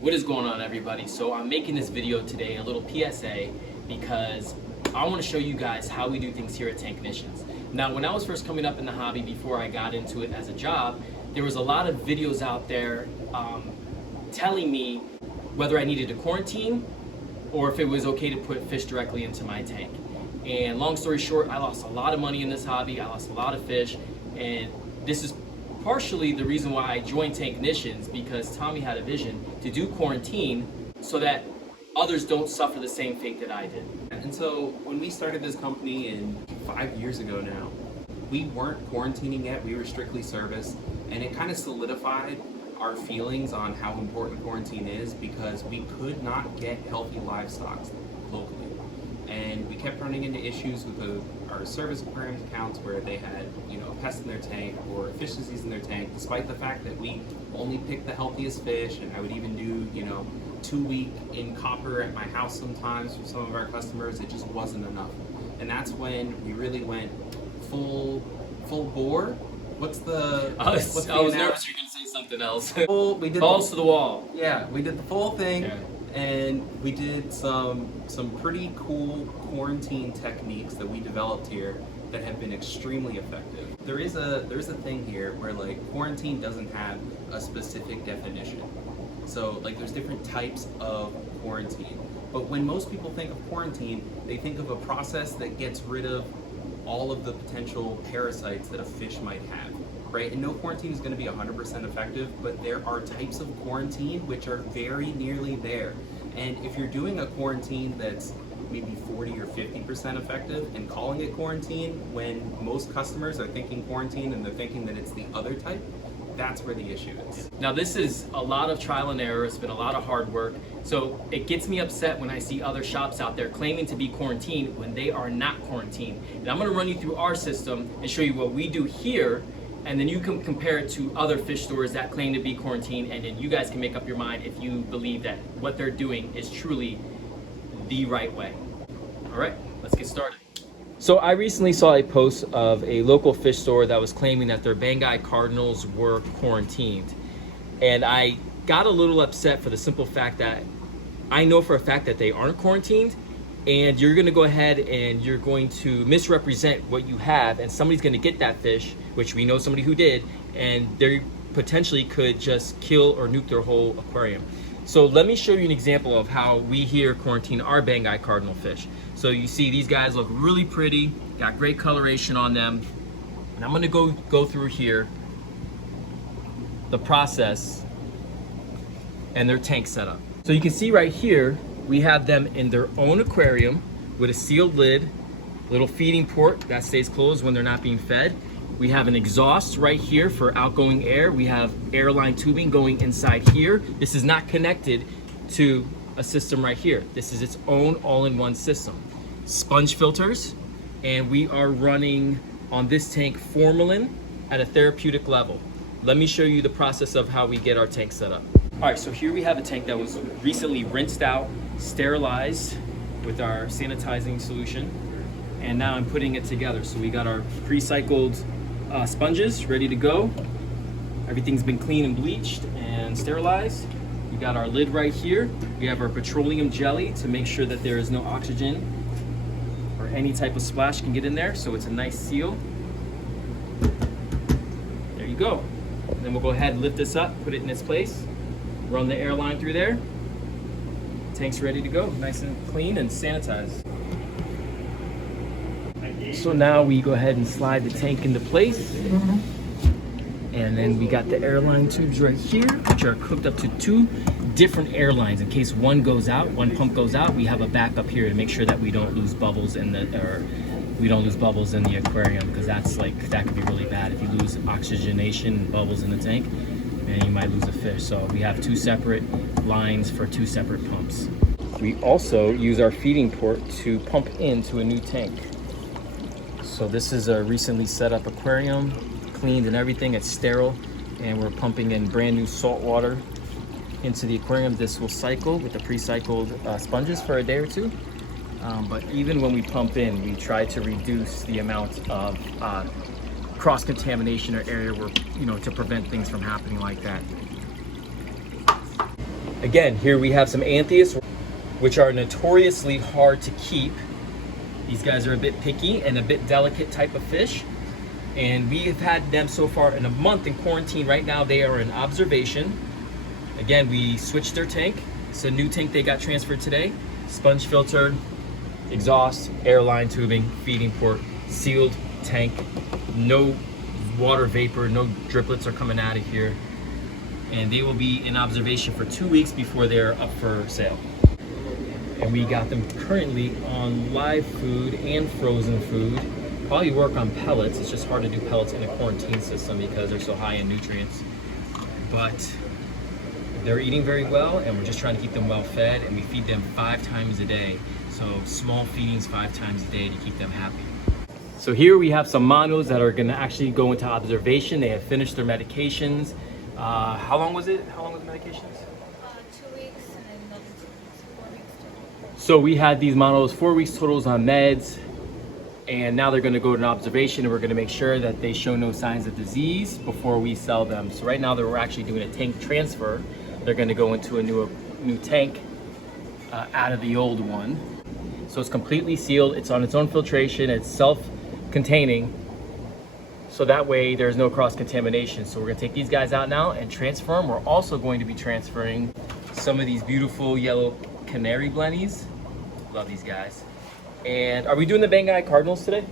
What is going on, everybody? So I'm making this video today, a little PSA, because I want to show you guys how we do things here at Tanknicians. Now, when I was first coming up in the hobby, before I got into it as a job, there was a lot of videos out there telling me whether I needed to quarantine or if it was okay to put fish directly into my tank. And long story short, I lost a lot of money in this hobby. I lost a lot of fish, and this is partially the reason why I joined Tanknicians, because Tommy had a vision to do quarantine so that others don't suffer the same fate that I did. And so when we started this company 5 years ago now, we weren't quarantining yet, we were strictly service, and it kind of solidified our feelings on how important quarantine is, because we could not get healthy livestock locally. And we kept running into issues with our service aquarium accounts where they had, pests in their tank or fish disease in their tank, despite the fact that we only picked the healthiest fish, and I would even do, 2 week in copper at my house sometimes for some of our customers. It just wasn't enough. And that's when we really went full bore. What's the I was nervous you were gonna say something else. We did balls to the wall. Yeah, we did the full thing. Yeah. And we did some pretty cool quarantine techniques that we developed here that have been extremely effective. There is a thing here where quarantine doesn't have a specific definition. So there's different types of quarantine. But when most people think of quarantine, they think of a process that gets rid of all of the potential parasites that a fish might have. Right? And no quarantine is going to be 100% effective, but there are types of quarantine which are very nearly there. And if you're doing a quarantine that's maybe 40 or 50% effective and calling it quarantine when most customers are thinking quarantine and they're thinking that it's the other type, that's where the issue is. Now, this is a lot of trial and error. It's been a lot of hard work. So it gets me upset when I see other shops out there claiming to be quarantined when they are not quarantined. And I'm going to run you through our system and show you what we do here, and then you can compare it to other fish stores that claim to be quarantined, and then you guys can make up your mind if you believe that what they're doing is truly the right way. All right, let's get started. So I recently saw a post of a local fish store that was claiming that their Banggai cardinals were quarantined. And I got a little upset for the simple fact that I know for a fact that they aren't quarantined, and you're gonna go ahead and you're going to misrepresent what you have, and somebody's gonna get that fish, which we know somebody who did, and they potentially could just kill or nuke their whole aquarium. So let me show you an example of how we here quarantine our Banggai cardinal fish. So you see these guys look really pretty, got great coloration on them. And I'm gonna go through here the process and their tank setup. So you can see right here, we have them in their own aquarium with a sealed lid, little feeding port that stays closed when they're not being fed. We have an exhaust right here for outgoing air. We have airline tubing going inside here. This is not connected to a system right here. This is its own all-in-one system. Sponge filters, and we are running on this tank formalin at a therapeutic level. Let me show you the process of how we get our tank set up. All right, so here we have a tank that was recently rinsed out, sterilized with our sanitizing solution, and now I'm putting it together. So we got our pre-cycled sponges ready to go. Everything's been clean and bleached and sterilized. We got our lid right here. We have our petroleum jelly to make sure that there is no oxygen or any type of splash can get in there, so it's a nice seal. There you go. And then we'll go ahead and lift this up, put it in its place, run the airline through there. Tank's ready to go, nice and clean and sanitized. So now we go ahead and slide the tank into place. And then we got the airline tubes right here, which are hooked up to 2 different airlines. In case one goes out, one pump goes out, we have a backup here to make sure that we don't lose bubbles in the aquarium, because that could be really bad. If you lose oxygenation and bubbles in the tank, then you might lose a fish. So we have 2 separate lines for 2 separate pumps. We also use our feeding port to pump into a new tank. So this is a recently set up aquarium, cleaned and everything. It's sterile, and we're pumping in brand new salt water into the aquarium. This will cycle with the pre-cycled sponges for a day or 2. But even when we pump in, we try to reduce the amount of cross-contamination or area where, to prevent things from happening like that. Again, here we have some Anthias, which are notoriously hard to keep. These guys are a bit picky and a bit delicate type of fish. And we have had them so far in a month in quarantine. Right now they are in observation. Again, we switched their tank. It's a new tank they got transferred today. Sponge filtered, exhaust, airline tubing, feeding port, sealed tank. No water vapor, no driplets are coming out of here. And they will be in observation for 2 weeks before they're up for sale. And we got them currently on live food and frozen food. Probably work on pellets. It's just hard to do pellets in a quarantine system because they're so high in nutrients. But they're eating very well, and we're just trying to keep them well fed, and we feed them 5 times a day. So small feedings 5 times a day to keep them happy. So here we have some monos that are gonna actually go into observation. They have finished their medications. How long was it? How long was the medications? 2 weeks and then another 2 weeks, 4 weeks total. So we had these monos 4 weeks totals on meds, and now they're gonna go to an observation, and we're gonna make sure that they show no signs of disease before we sell them. So right now we're actually doing a tank transfer. They're gonna go into a new tank out of the old one. So it's completely sealed, it's on its own filtration, it's self-containing, so that way there's no cross-contamination. So we're gonna take these guys out now and transfer them. We're also going to be transferring some of these beautiful yellow canary blennies. Love these guys. And are we doing the Bengai Cardinals today?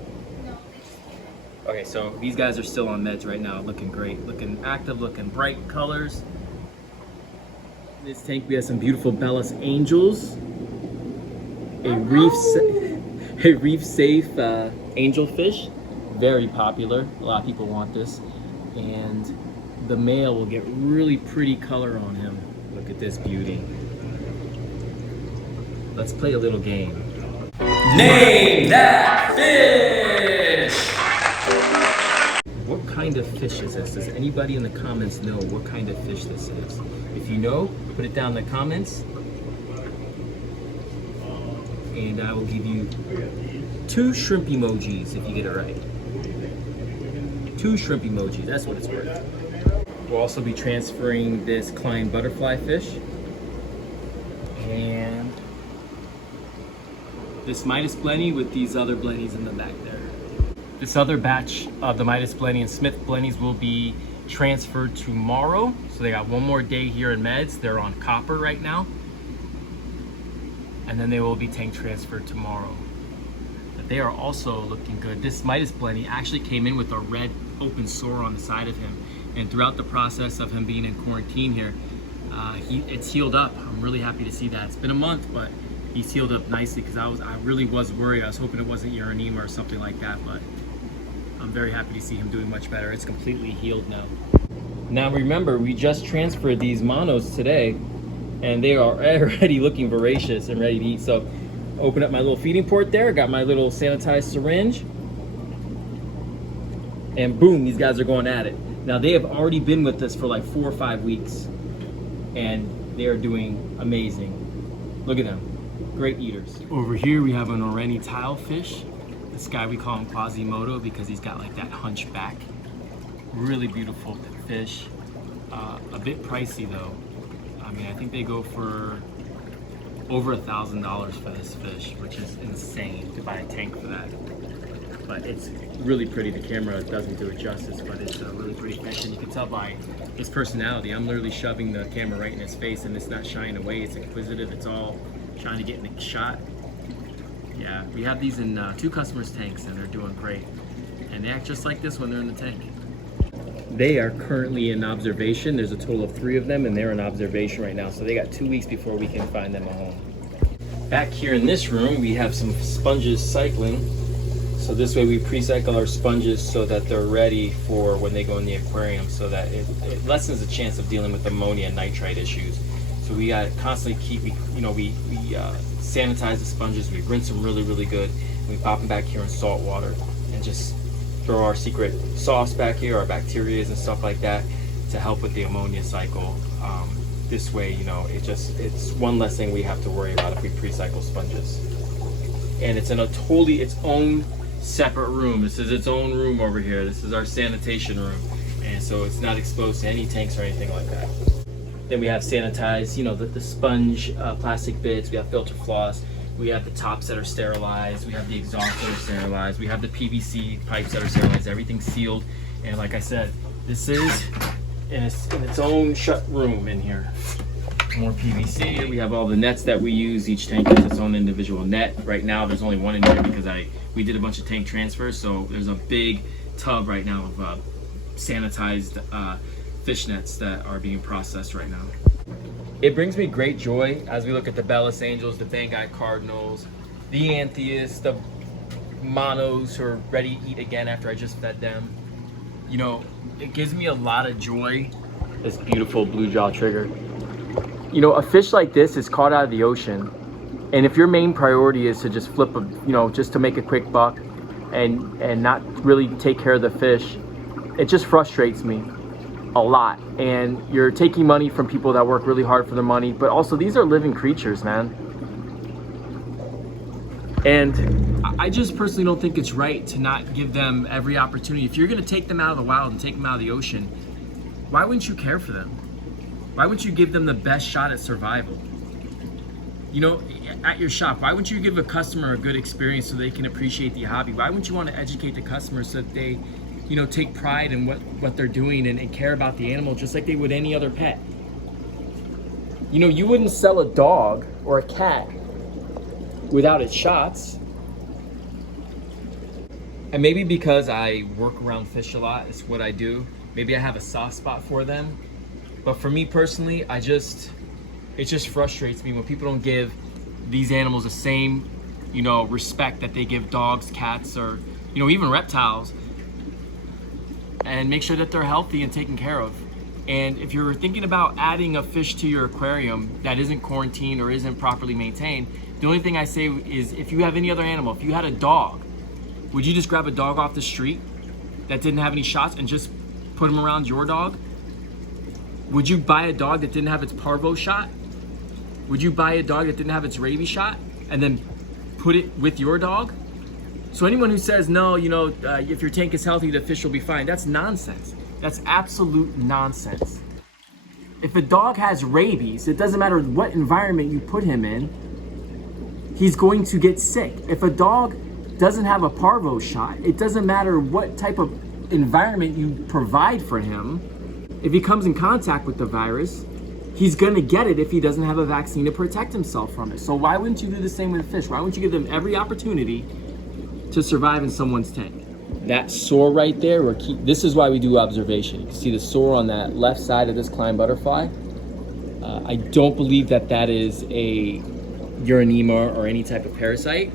No, they just came in. Okay, so these guys are still on meds right now, looking great, looking active, looking bright colors. In this tank we have some beautiful Bellis Angels, a reef safe angelfish, very popular. A lot of people want this, and the male will get really pretty color on him. Look at this beauty. Let's play a little game. Name that fish! What kind of fish is this? Does anybody in the comments know what kind of fish this is? If you know, put it down in the comments. And I will give you 2 shrimp emojis if you get it right. 2 shrimp emojis, that's what it's worth. We'll also be transferring this Klein butterfly fish. And this Midas Blenny with these other Blennies in the back there. This other batch of the Midas Blenny and Smith Blennies will be transferred tomorrow. So they got one more day here in meds. They're on copper right now. And then they will be tank transferred tomorrow. But they are also looking good. This Midas Blenny actually came in with a red open sore on the side of him. And throughout the process of him being in quarantine here, it's healed up. I'm really happy to see that. It's been a month, but he's healed up nicely because I really was worried. I was hoping it wasn't urinema or something like that, but I'm very happy to see him doing much better. It's completely healed now. Now remember, we just transferred these monos today, and they are already looking voracious and ready to eat. So open up my little feeding port there, got my little sanitized syringe, and boom, these guys are going at it. Now they have already been with us for like 4 or 5 weeks, and they are doing amazing. Look at them, great eaters. Over here we have an Oreni tilefish. This guy, we call him Quasimodo because he's got like that hunchback. Really beautiful fish. A bit pricey though. I mean, I think they go for over $1,000 for this fish, which is insane to buy a tank for that. But it's really pretty. The camera doesn't do it justice, but it's a really pretty fish, and you can tell by his personality. I'm literally shoving the camera right in his face, and it's not shying away. It's inquisitive. It's all trying to get in the shot. Yeah, we have these in 2 customers' tanks, and they're doing great. And they act just like this when they're in the tank. They are currently in observation. There's a total of 3 of them, and they're in observation right now. So they got 2 weeks before we can find them a home. Back here in this room, we have some sponges cycling. So this way we pre-cycle our sponges so that they're ready for when they go in the aquarium, so that it lessens the chance of dealing with ammonia and nitrite issues. So we constantly keep, we sanitize the sponges, we rinse them really, really good, and we pop them back here in salt water and just throw our secret sauce back here, our bacteria and stuff like that to help with the ammonia cycle. This way, it's one less thing we have to worry about if we pre-cycle sponges. And it's in a totally its own separate room. This is its own room over here. This is our sanitation room. And so it's not exposed to any tanks or anything like that. Then we have sanitized, the sponge plastic bits. We have filter floss. We have the tops that are sterilized. We have the exhausts that are sterilized. We have the PVC pipes that are sterilized. Everything's sealed. And like I said, this is in its own shut room in here. More PVC. We have all the nets that we use. Each tank has its own individual net. Right now, there's only one in here because we did a bunch of tank transfers. So there's a big tub right now of sanitized fish nets that are being processed right now. It brings me great joy as we look at the Bellis Angels, the Banggai Cardinals, the Antheus, the Monos who are ready to eat again after I just fed them. It gives me a lot of joy. This beautiful blue jaw trigger. A fish like this is caught out of the ocean, and if your main priority is to just flip just to make a quick buck and not really take care of the fish, it just frustrates me a lot. And you're taking money from people that work really hard for their money, but also these are living creatures, man. And I just personally don't think it's right to not give them every opportunity. If you're going to take them out of the wild and take them out of the ocean, why wouldn't you care for them? Why wouldn't you give them the best shot at survival? At your shop, why wouldn't you give a customer a good experience so they can appreciate the hobby? Why wouldn't you want to educate the customer so that they take pride in what they're doing and care about the animal just like they would any other pet? You wouldn't sell a dog or a cat without its shots. And maybe because I work around fish a lot, it's what I do. Maybe I have a soft spot for them. But for me personally, it just frustrates me when people don't give these animals the same, respect that they give dogs, cats, or, even reptiles, and make sure that they're healthy and taken care of. And if you're thinking about adding a fish to your aquarium that isn't quarantined or isn't properly maintained, the only thing I say is if you have any other animal, if you had a dog, would you just grab a dog off the street that didn't have any shots and just put him around your dog? Would you buy a dog that didn't have its parvo shot? Would you buy a dog that didn't have its rabies shot and then put it with your dog? So anyone who says, no, if your tank is healthy, the fish will be fine, that's nonsense. That's absolute nonsense. If a dog has rabies, it doesn't matter what environment you put him in, he's going to get sick. If a dog doesn't have a parvo shot, it doesn't matter what type of environment you provide for him. If he comes in contact with the virus, he's gonna get it if he doesn't have a vaccine to protect himself from it. So why wouldn't you do the same with fish? Why wouldn't you give them every opportunity to survive in someone's tank? That sore right there, this is why we do observation. You can see the sore on that left side of this climb butterfly. I don't believe that is a urinema or any type of parasite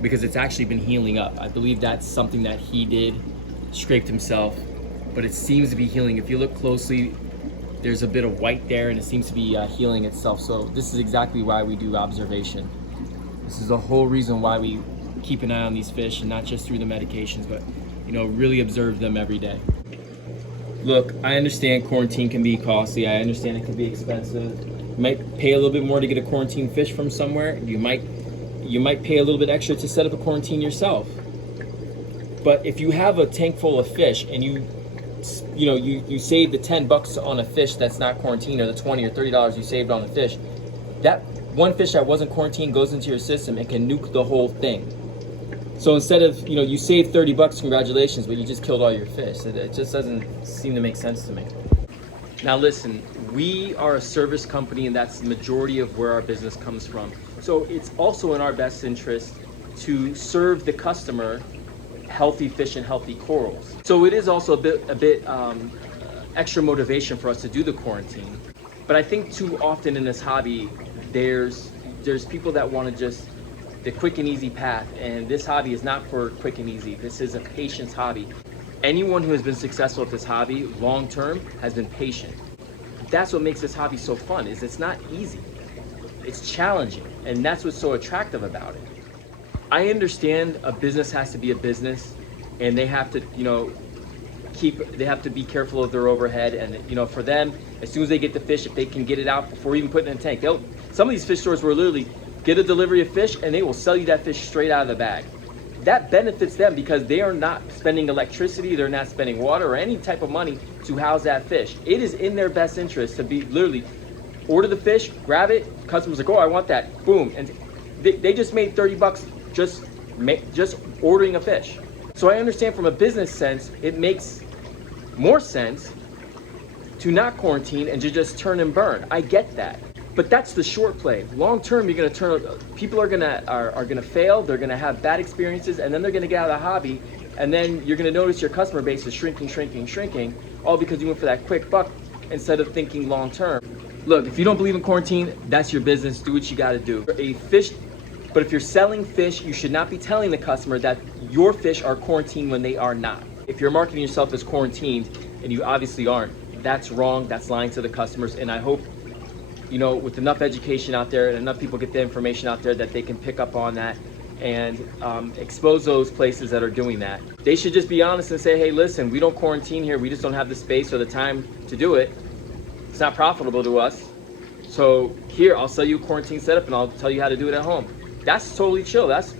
because it's actually been healing up. I believe that's something that he did, scraped himself, but it seems to be healing. If you look closely, there's a bit of white there and it seems to be healing itself. So this is exactly why we do observation. This is the whole reason why we keep an eye on these fish, and not just through the medications, but really observe them every day. Look, I understand quarantine can be costly. I understand it can be expensive. You might pay a little bit more to get a quarantine fish from somewhere. You might pay a little bit extra to set up a quarantine yourself. But if you have a tank full of fish and you save the $10 on a fish that's not quarantined, or the $20 or $30 you saved on the fish, that one fish that wasn't quarantined goes into your system and can nuke the whole thing. So instead of, you saved $30, congratulations, but you just killed all your fish. It just doesn't seem to make sense to me. Now listen, we are a service company, and that's the majority of where our business comes from. So it's also in our best interest to serve the customer healthy fish and healthy corals. So it is also a bit extra motivation for us to do the quarantine. But I think too often in this hobby, there's people that want to just the quick and easy path, and this hobby is not for quick and easy. This is a patience hobby. Anyone who has been successful at this hobby long term has been patient. That's what makes this hobby so fun, is it's not easy. It's challenging, and that's what's so attractive about it. I understand a business has to be a business, and they have to, they have to be careful of their overhead, and for them, as soon as they get the fish, if they can get it out before even putting it in a tank, some of these fish stores will literally get a delivery of fish and they will sell you that fish straight out of the bag. that benefits them because they are not spending electricity, they're not spending water or any type of money to house that fish. It is in their best interest to be literally order the fish, grab it, customers like, oh, I want that, boom, and they just made 30 bucks just ordering a fish. So I understand from a business sense, it makes more sense to not quarantine and to just turn and burn. I get that. But that's the short play. Long term, you're gonna people are gonna fail, they're gonna have bad experiences, and then they're gonna get out of the hobby, and then you're gonna notice your customer base is shrinking, all because you went for that quick buck instead of thinking long term. Look, if you don't believe in quarantine, that's your business, do what you gotta do. But if you're selling fish, you should not be telling the customer that your fish are quarantined when they are not. If you're marketing yourself as quarantined, and you obviously aren't, that's wrong, that's lying to the customers, and I hope, you know, with enough education out there and enough people get the information out there that they can pick up on that and expose those places that are doing that. They should just be honest and say, hey, listen, we don't quarantine here, we just don't have the space or the time to do it. It's not profitable to us. So here, I'll sell you a quarantine setup and I'll tell you how to do it at home. That's totally chill, that's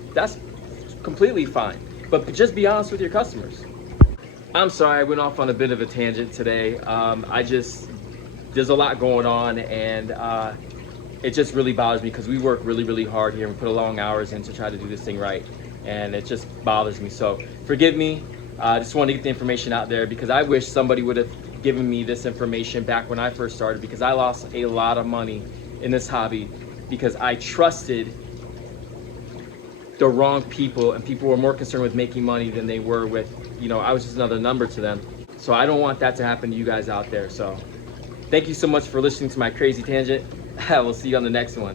completely fine. But just be honest with your customers. I'm sorry, I went off on a bit of a tangent today. There's a lot going on, and it just really bothers me because we work really hard here and we put a long hours in to try to do this thing right, and it just bothers me. So forgive me. I just wanted to get the information out there because I wish somebody would have given me this information back when I first started, because I lost a lot of money in this hobby because I trusted the wrong people, and people were more concerned with making money than they were with, you know, I was just another number to them. So I don't want that to happen to you guys out there. So thank you so much for listening to my crazy tangent. I will see you on the next one.